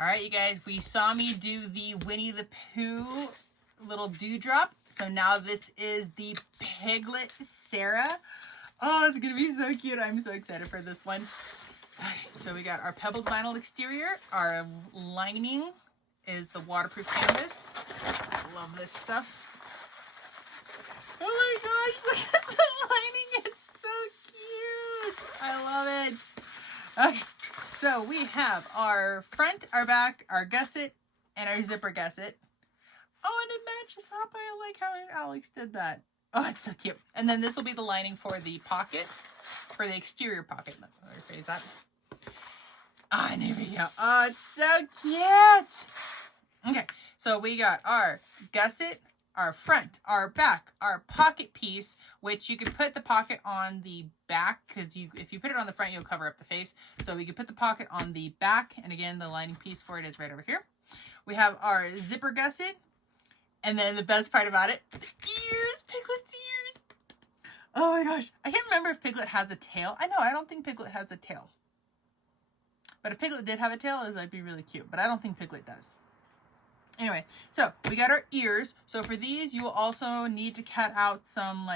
All right, you guys, we saw me do the Winnie the Pooh little dewdrop. So now this is the Piglet Sarah. Oh, it's going to be so cute. I'm so excited for this one. Okay, so we got our pebbled vinyl exterior. Our lining is the waterproof canvas. I love this stuff. Oh my gosh, look at the lining. It's so cute. I love it. Okay, so we have our front, our back, our gusset, and our zipper gusset. Oh, and it matches up. I like how Alex did that. Oh, it's so cute. And then this will be the lining for the pocket, for the exterior pocket. Let me rephrase that. Ah, and here we go. Oh, it's so cute. Okay, so we got our gusset, our front, our back, our pocket piece, which you can put the pocket on the back because if you put it on the front, you'll cover up the face. So we can put the pocket on the back, and again, the lining piece for it is right over here. We have our zipper gusset, and then the best part about it, the ears, Piglet's ears. Oh my gosh, I can't remember if Piglet has a tail. I don't think Piglet has a tail. But if Piglet did have a tail, that'd be really cute. But I don't think Piglet does. Anyway, so we got our ears. So for these, you will also need to cut out some,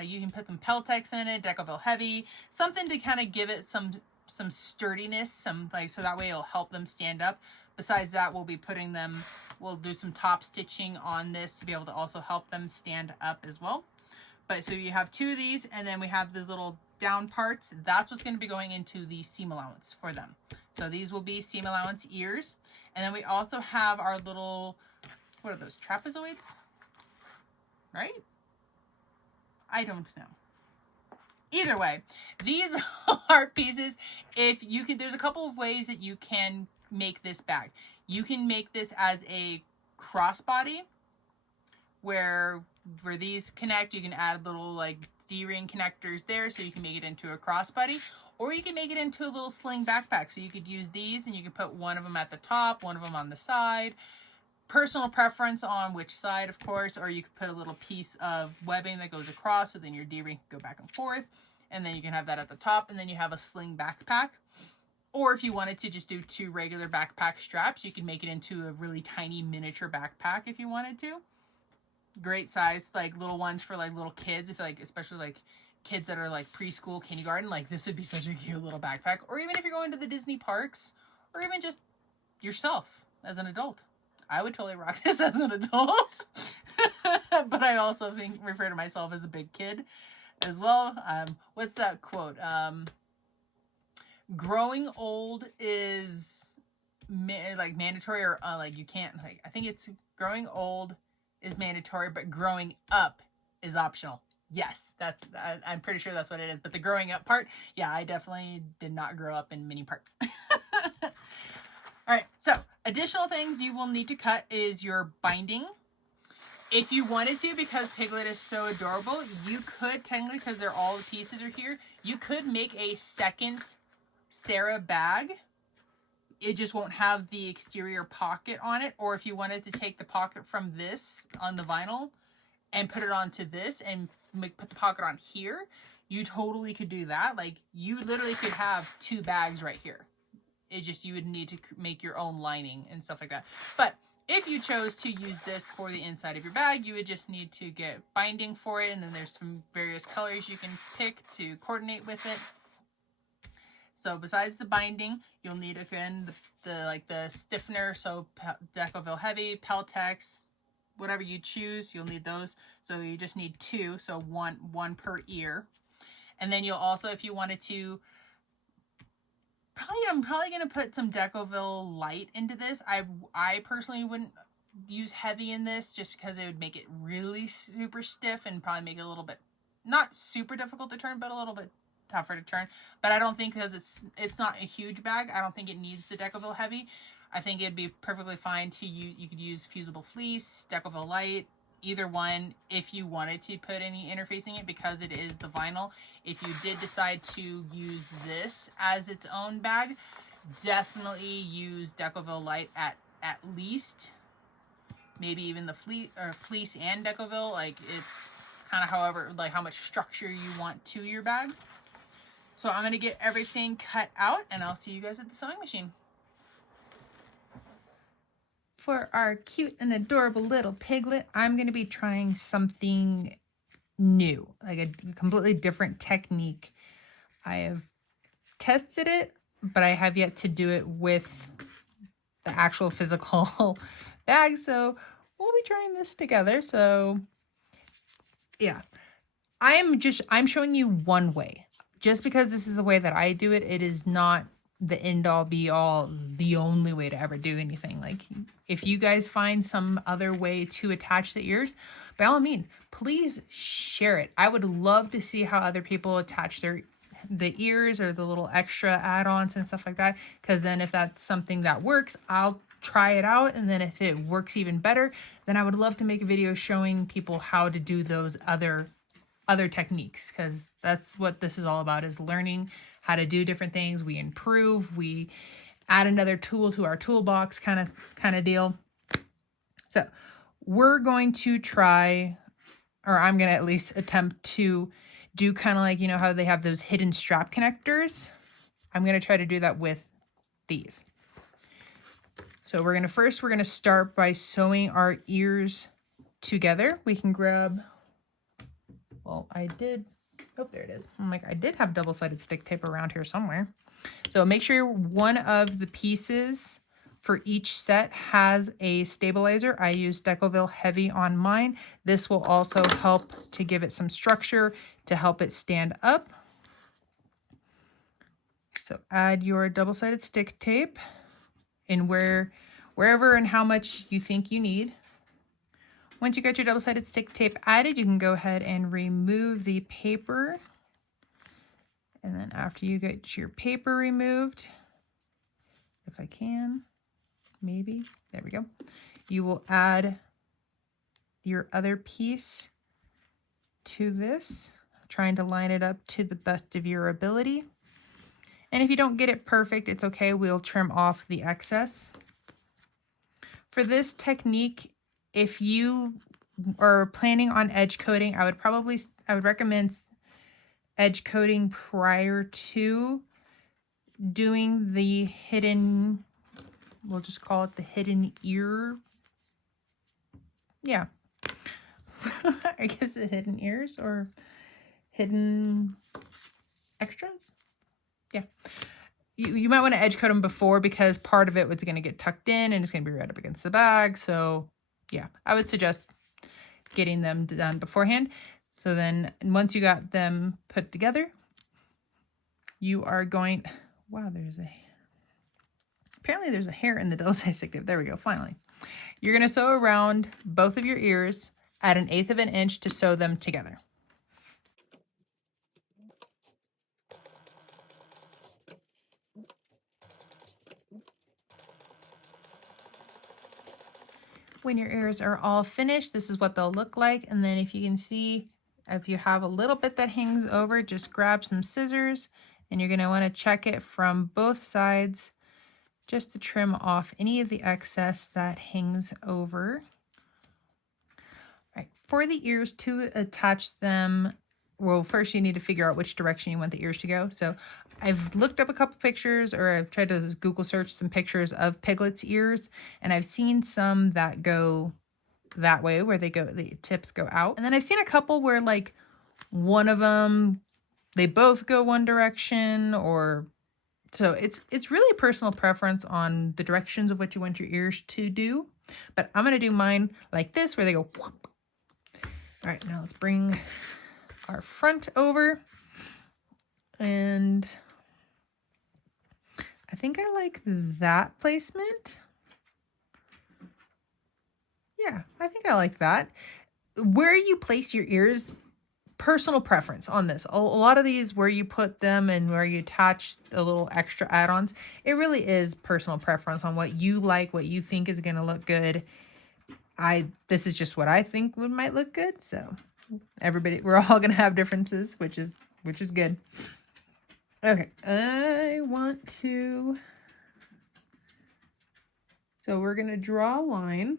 you can put some Peltex in it, Decoville Heavy, something to kind of give it some sturdiness, so that way it'll help them stand up. Besides that, we'll do some top stitching on this to be able to also help them stand up as well. But so you have two of these, and then we have these little down parts. That's what's going to be going into the seam allowance for them. So these will be seam allowance ears. And then we also have our little, what are those, trapezoids? Right? I don't know. Either way, these are pieces. There's a couple of ways that you can make this bag. You can make this as a crossbody, where these connect, you can add little D-ring connectors there, so you can make it into a crossbody. Or you can make it into a little sling backpack. So you could use these and you can put one of them at the top, one of them on the side. Personal preference on which side, of course. Or you could put a little piece of webbing that goes across, so then your D-ring can go back and forth. And then you can have that at the top, and then you have a sling backpack. Or if you wanted to just do two regular backpack straps, you can make it into a really tiny miniature backpack if you wanted to. Great size, little ones for little kids, if especially kids that are preschool, kindergarten, this would be such a cute little backpack. Or even if you're going to the Disney parks, or even just yourself as an adult. I would totally rock this as an adult. But I also refer to myself as a big kid as well. What's that quote? Growing old is mandatory, or you can't, I think it's growing old is mandatory, but growing up is optional. Yes, I'm pretty sure that's what it is. But the growing up part, yeah, I definitely did not grow up in many parts. All right, so additional things you will need to cut is your binding. If you wanted to, because Piglet is so adorable, you could technically, because all the pieces are here, you could make a second Sarah bag. It just won't have the exterior pocket on it. Or if you wanted to take the pocket from this on the vinyl and put it onto this and put the pocket on here, you totally could do that. You literally could have two bags right here. It just, you would need to make your own lining and stuff like that. But if you chose to use this for the inside of your bag, you would just need to get binding for it, and then there's some various colors you can pick to coordinate with it. So besides the binding, you'll need, again, the stiffener, so Decoville Heavy, Peltex, whatever you choose, you'll need those. So you just need two, so one per ear. And then you'll also, if you wanted to, I'm probably going to put some Decoville Light into this. I personally wouldn't use heavy in this, just because it would make it really super stiff and probably make it a little bit, not super difficult to turn, but a little bit tougher to turn. But I don't think, because it's not a huge bag, I don't think it needs the Decoville Heavy. I think it'd be perfectly fine to use. You could use Fusible Fleece, Decoville Light, either one if you wanted to put any interfacing it, because it is the vinyl. If you did decide to use this as its own bag, definitely use Decoville Light at least. Maybe even the fleece and Decoville. It's kind of how much structure you want to your bags. So I'm going to get everything cut out, and I'll see you guys at the sewing machine. for our cute and adorable little piglet, I'm going to be trying something new, like a completely different technique. I have tested it, but I have yet to do it with the actual physical bag. So we'll be trying this together. So yeah, I'm showing you one way. Just because this is the way that I do it, it is not the end all be all, the only way to ever do anything. Like, if you guys find some other way to attach the ears, by all means, please share it. I would love to see how other people attach the ears or the little extra add-ons and stuff like that. Because then if that's something that works, I'll try it out. And then if it works even better, then I would love to make a video showing people how to do those other techniques, because that's what this is all about, is learning how to do different things. We improve, we add another tool to our toolbox kind of deal. So we're going to try, or I'm going to at least attempt to do kind of like, you know how they have those hidden strap connectors? I'm going to try to do that with these. So we're going to start by sewing our ears together. We can grab, well, I did, oh, there it is. I'm like, I did have double-sided stick tape around here somewhere. So make sure one of the pieces for each set has a stabilizer. I use Decoville Heavy on mine. This will also help to give it some structure to help it stand up. So add your double-sided stick tape in wherever and how much you think you need. Once you got your double-sided stick tape added, you can go ahead and remove the paper. And then after you get your paper removed, if I can, maybe, there we go. You will add your other piece to this, trying to line it up to the best of your ability. And if you don't get it perfect, it's okay. We'll trim off the excess. For this technique, if you are planning on edge coating, I would recommend edge coating prior to doing the hidden, we'll just call it the hidden ear. Yeah. I guess the hidden ears or hidden extras. Yeah. You might want to edge coat them before, because part of it was going to get tucked in and it's going to be right up against the bag. So yeah, I would suggest getting them done beforehand. So then once you got them put together, you are going, wow, apparently there's a hair in the double-sided stick tape. There we go, finally. You're going to sew around both of your ears at 1/8 of an inch to sew them together. When your ears are all finished, this is what they'll look like. And then if you can see, if you have a little bit that hangs over, just grab some scissors and you're going to want to check it from both sides just to trim off any of the excess that hangs over. All right, for the ears, to attach them, well, first you need to figure out which direction you want the ears to go. So I've looked up a couple pictures, or I've tried to Google search some pictures of Piglet's ears, and I've seen some that go that way, where the tips go out. And then I've seen a couple where like one of them, they both go one direction, or so it's really personal preference on the directions of what you want your ears to do. But I'm going to do mine like this, where they go whoop. All right, now let's bring our front over, and I think I like that placement. Yeah, I think I like that. Where you place your ears, personal preference on this. A lot of these, where you put them and where you attach the little extra add-ons, it really is personal preference on what you like, what you think is going to look good. This is just what I think might look good. So we're all going to have differences, which is good. Okay, so we're going to draw a line.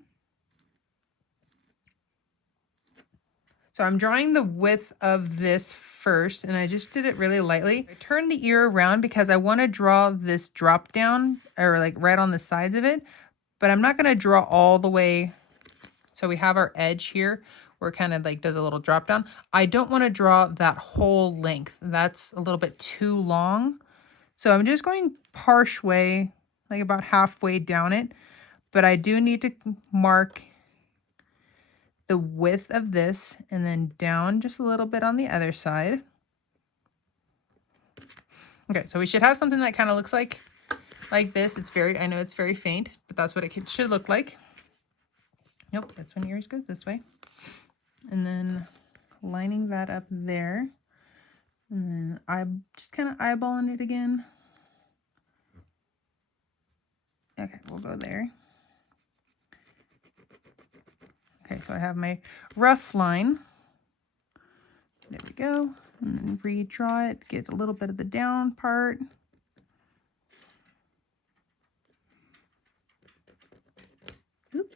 So I'm drawing the width of this first, and I just did it really lightly. I turned the ear around because I want to draw this drop down, or like right on the sides of it, but I'm not going to draw all the way. So we have our edge here where it kind of like does a little drop down. I don't want to draw that whole length. That's a little bit too long. So I'm just going partial way, like about halfway down it. But I do need to mark the width of this and then down just a little bit on the other side. Okay, so we should have something that kind of looks like this. It's very, I know it's very faint, but that's what it should look like. Nope, that's when yours goes this way. And then lining that up there. And then I'm just kind of eyeballing it again. Okay, we'll go there. Okay, so I have my rough line. There we go. And then redraw it, get a little bit of the down part. Oop.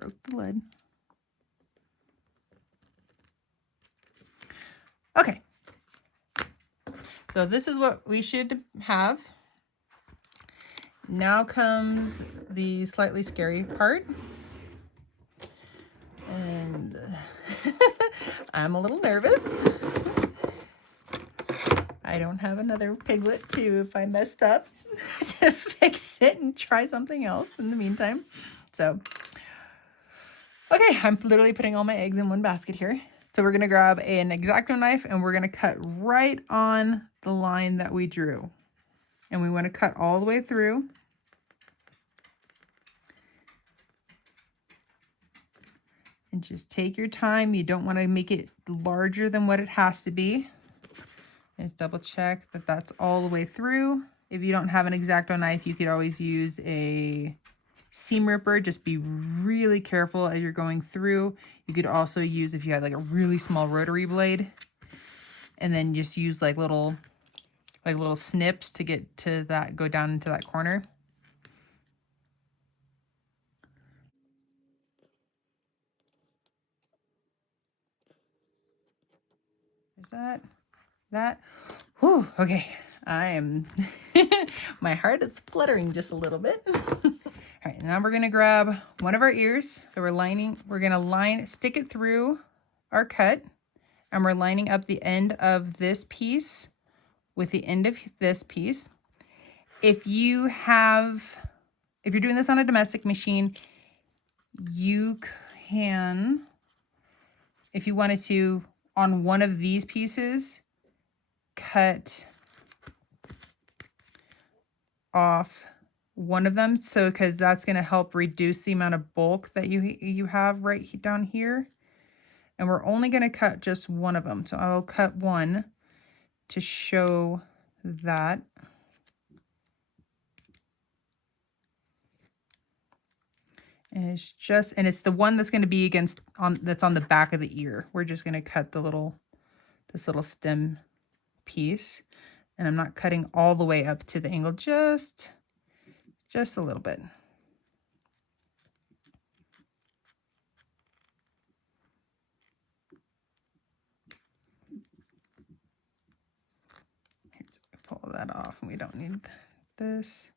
Broke the lid. Okay. So this is what we should have. Now comes the slightly scary part. And I'm a little nervous. I don't have another Piglet to, if I messed up, to fix it and try something else in the meantime. So, okay, I'm literally putting all my eggs in one basket here. So we're gonna grab an X-Acto knife and we're gonna cut right on the line that we drew. And we wanna cut all the way through. And just take your time. You don't want to make it larger than what it has to be. And double check that that's all the way through. If you don't have an X-Acto knife, you could always use a seam ripper. Just be really careful as you're going through. You could also use, if you had like a really small rotary blade, and then just use like little snips to get to that, go down into that corner. There's that. Whew, okay. I am, my heart is fluttering just a little bit. All right, now we're gonna grab one of our ears that we're gonna stick it through our cut, and we're lining up the end of this piece with the end of this piece. If you're doing this on a domestic machine, you can, if you wanted to, on one of these pieces, cut off one of them, so because that's going to help reduce the amount of bulk that you have right down here. And we're only going to cut just one of them, so I'll cut one to show that. And it's the one that's going to be that's on the back of the ear. We're just going to cut this little stem piece, and I'm not cutting all the way up to the angle, just a little bit. Pull that off, and we don't need this.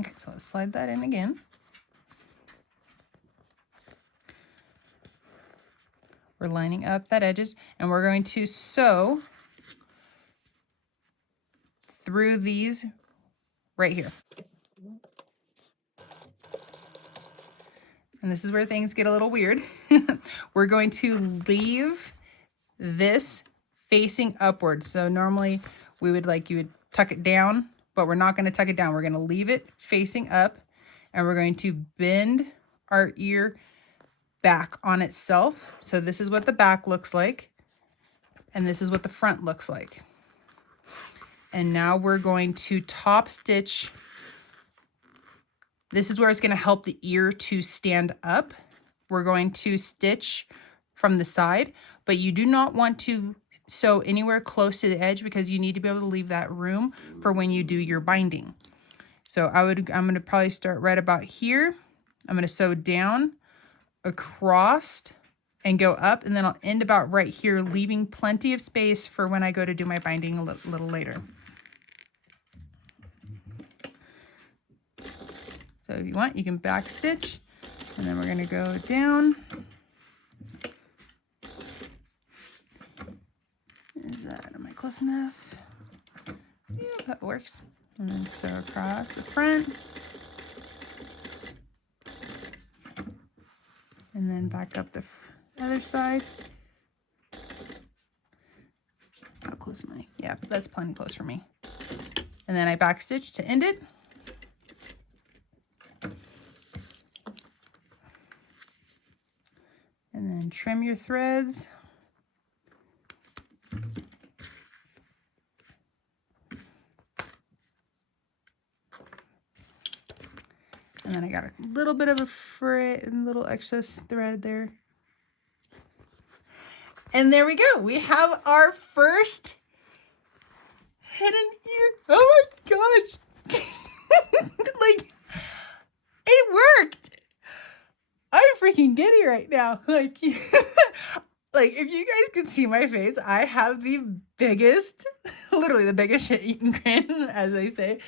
Okay, so let's slide that in again. We're lining up that edges, and we're going to sew through these right here. And this is where things get a little weird. We're going to leave this facing upwards. So normally you would tuck it down, but we're not going to tuck it down. We're going to leave it facing up, and we're going to bend our ear back on itself. So this is what the back looks like, and this is what the front looks like. And now we're going to top stitch. This is where it's going to help the ear to stand up. We're going to stitch from the side, but you do not want to sew anywhere close to the edge because you need to be able to leave that room for when you do your binding. So I'm going to probably start right about here. I'm going to sew down, across, and go up, and then I'll end about right here, leaving plenty of space for when I go to do my binding a little later. So if you want, you can back stitch, and then we're gonna go down. Is that, am I close enough? Yeah, that works. And then sew across the front. And then back up the other side. How close am I? Yeah, that's plenty close for me. And then I back stitch to end it. And then trim your threads. And then I got a little bit of a fray and little excess thread there. And there we go. We have our first hidden ear. Oh my gosh. Like, it worked. I'm freaking giddy right now. Like, like if you guys could see my face, I have the biggest, literally the biggest shit-eating grin, as I say.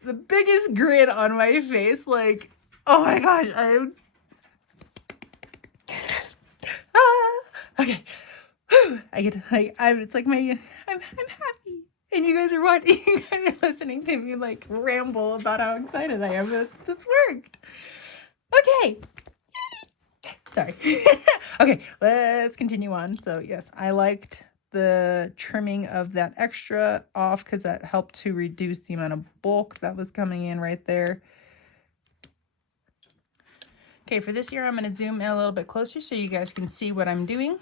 The biggest grin on my face, like, oh my gosh, I'm okay. I get like it's like I'm happy, and you guys are watching, you guys are listening to me like ramble about how excited I am that this worked. Okay, sorry. Okay, let's continue on. So yes, I liked the trimming of that extra off because that helped to reduce the amount of bulk that was coming in right there. Okay, for this ear, I'm going to zoom in a little bit closer so you guys can see what I'm doing.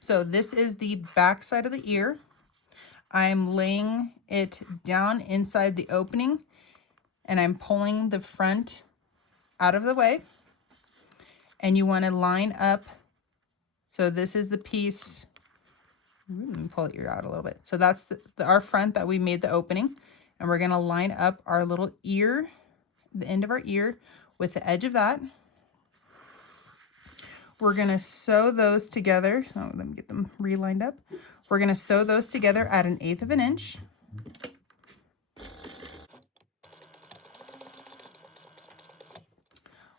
So this is the back side of the ear. I'm laying it down inside the opening, and I'm pulling the front out of the way. And you want to line up. So this is the piece. Let me pull your ear out a little bit. So that's our front that we made the opening, and we're going to line up our little ear, the end of our ear, with the edge of that. We're going to sew those together. Oh, let me get them relined up. We're going to sew those together at 1/8 of an inch.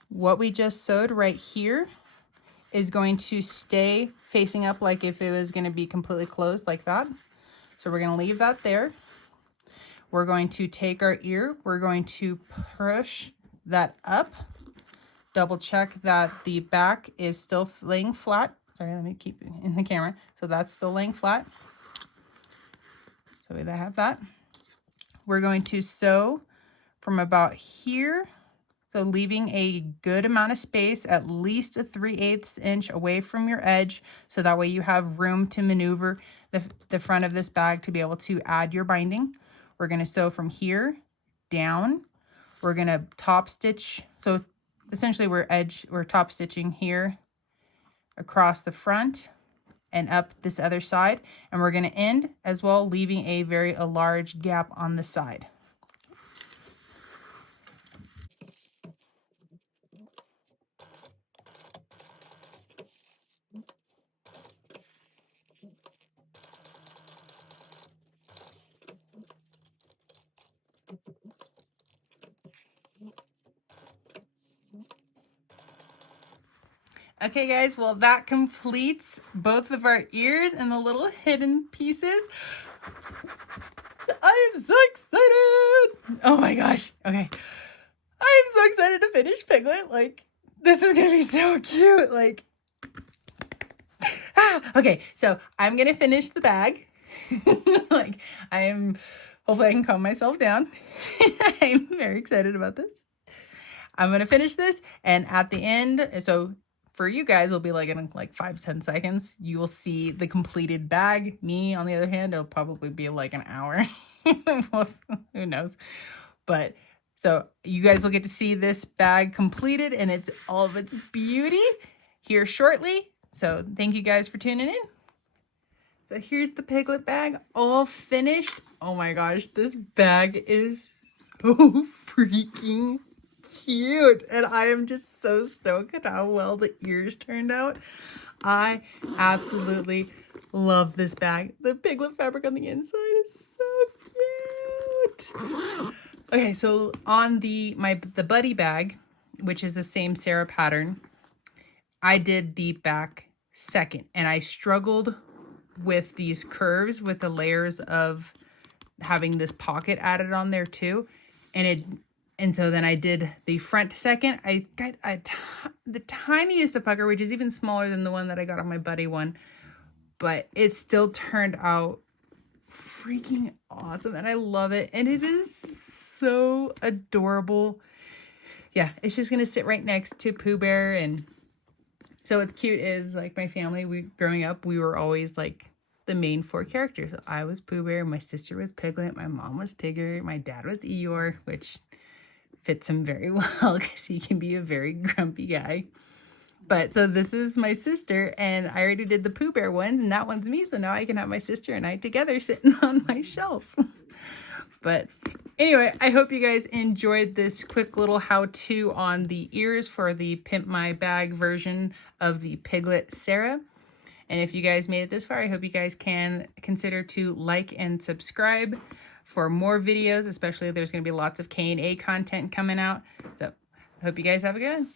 What we just sewed right here is going to stay facing up like if it was going to be completely closed like that. So we're going to leave that there. We're going to take our ear, we're going to push that up, double check that the back is still laying flat. Sorry, let me keep it in the camera. So that's still laying flat. So we have that. We're going to sew from about here, so leaving a good amount of space, at least a 3/8 inch away from your edge, so that way you have room to maneuver the front of this bag to be able to add your binding. We're going to sew from here down. We're going to top stitch. So essentially we're top stitching here across the front and up this other side. And we're going to end as well, leaving a large gap on the side. Okay guys, well that completes both of our ears and the little hidden pieces. I am so excited. Oh my gosh. Okay. I am so excited to finish Piglet. Like, this is gonna be so cute. Like, okay, so I'm gonna finish the bag. Like, hopefully I can calm myself down. I'm very excited about this. I'm gonna finish this, and at the end, so for you guys, it'll be like in like 5-10 seconds. You will see the completed bag. Me, on the other hand, it'll probably be like an hour. Who knows? But so you guys will get to see this bag completed and it's all of its beauty here shortly. So thank you guys for tuning in. So here's the Piglet bag all finished. Oh my gosh, this bag is so freaking cute. And I am just so stoked at how well the ears turned out. I absolutely love this bag. The Piglet fabric on the inside is so cute. Okay, so on the buddy bag, which is the same Sarah pattern, I did the back second, and I struggled with these curves with the layers of having this pocket added on there too. And so then I did the front second. I got the tiniest of pucker, which is even smaller than the one that I got on my buddy one, but it still turned out freaking awesome, and I love it. And it is so adorable. Yeah, it's just gonna sit right next to Pooh Bear. And so what's cute is, like, my family, growing up, we were always like the main four characters. So I was Pooh Bear, my sister was Piglet, my mom was Tigger, my dad was Eeyore, which fits him very well because he can be a very grumpy guy. But so this is my sister, and I already did the Pooh Bear one, and that one's me. So now I can have my sister and I together sitting on my shelf. But anyway, I hope you guys enjoyed this quick little how-to on the ears for the Pimp My Bag version of the Piglet Sarah. And if you guys made it this far, I hope you guys can consider to like and subscribe for more videos, especially there's going to be lots of K&A content coming out. So I hope you guys have a good one.